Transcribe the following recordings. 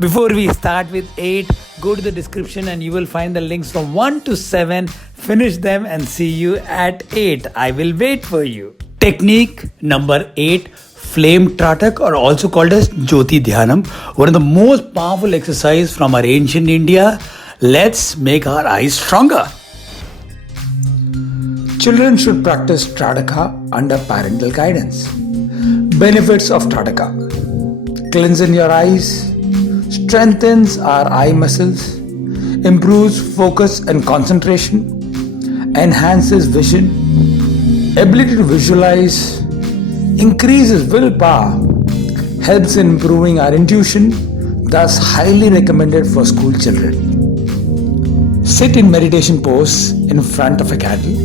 Before we start with 8, go to the description and you will find the links from 1 to 7. Finish them and see you at 8. I will wait for you. Technique number 8, Flame Tratak, or also called as Jyoti Dhyanam, one of the most powerful exercise from our ancient India. Let's make our eyes stronger. Children should practice Trataka under parental guidance. Benefits of Trataka: cleanses your eyes, strengthens our eye muscles, improves focus and concentration, enhances vision, ability to visualize, increases willpower, helps in improving our intuition, thus highly recommended for school children. Sit in meditation pose in front of a candle.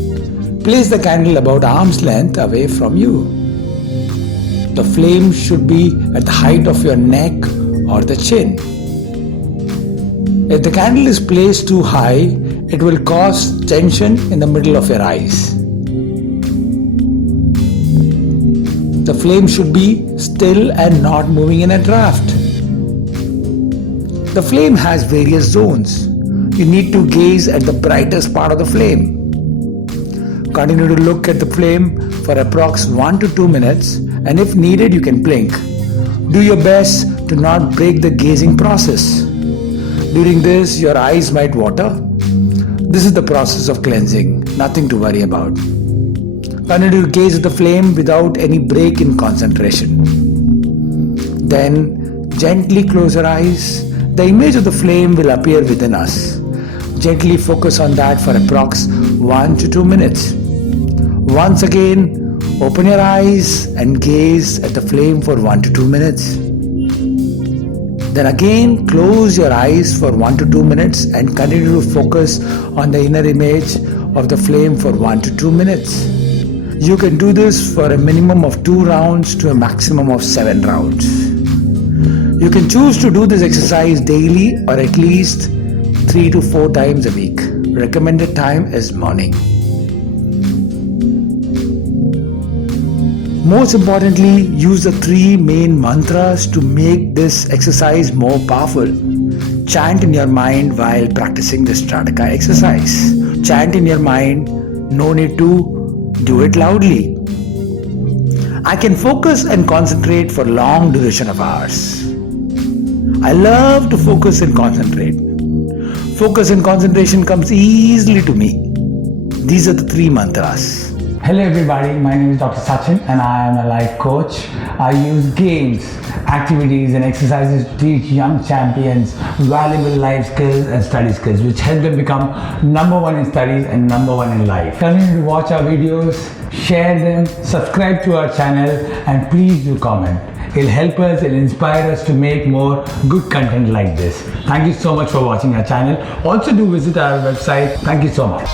Place the candle about arm's length away from you. The flame should be at the height of your neck or the chin. If the candle is placed too high, it will cause tension in the middle of your eyes. The flame should be still and not moving in a draft. The flame has various zones. You need to gaze at the brightest part of the flame. Continue to look at the flame for approx 1 to 2 minutes, and if needed you can blink. Do your best to not break the gazing process. During this your eyes might water. This is the process of cleansing, nothing to worry about. Continue to gaze at the flame without any break in concentration. Then gently close your eyes. The image of the flame will appear within us. Gently focus on that for approx 1 to 2 minutes. Once again, open your eyes and gaze at the flame for 1 to 2 minutes. Then again, close your eyes for 1 to 2 minutes and continue to focus on the inner image of the flame for 1 to 2 minutes. You can do this for a minimum of 2 rounds to a maximum of 7 rounds. You can choose to do this exercise daily or at least 3 to 4 times a week. Recommended time is morning. Most importantly, use the 3 main mantras to make this exercise more powerful. Chant in your mind while practicing this Trataka exercise. Chant in your mind, no need to do it loudly. I can focus and concentrate for long duration of hours. I love to focus and concentrate. Focus and concentration comes easily to me. These are the 3 mantras. Hello everybody, my name is Dr. Sachin and I am a life coach. I use games, activities and exercises to teach young champions valuable life skills and study skills which help them become number 1 in studies and number 1 in life. Continue to watch our videos, share them, subscribe to our channel and please do comment. It'll help us, it'll inspire us to make more good content like this. Thank you so much for watching our channel. Also do visit our website. Thank you so much.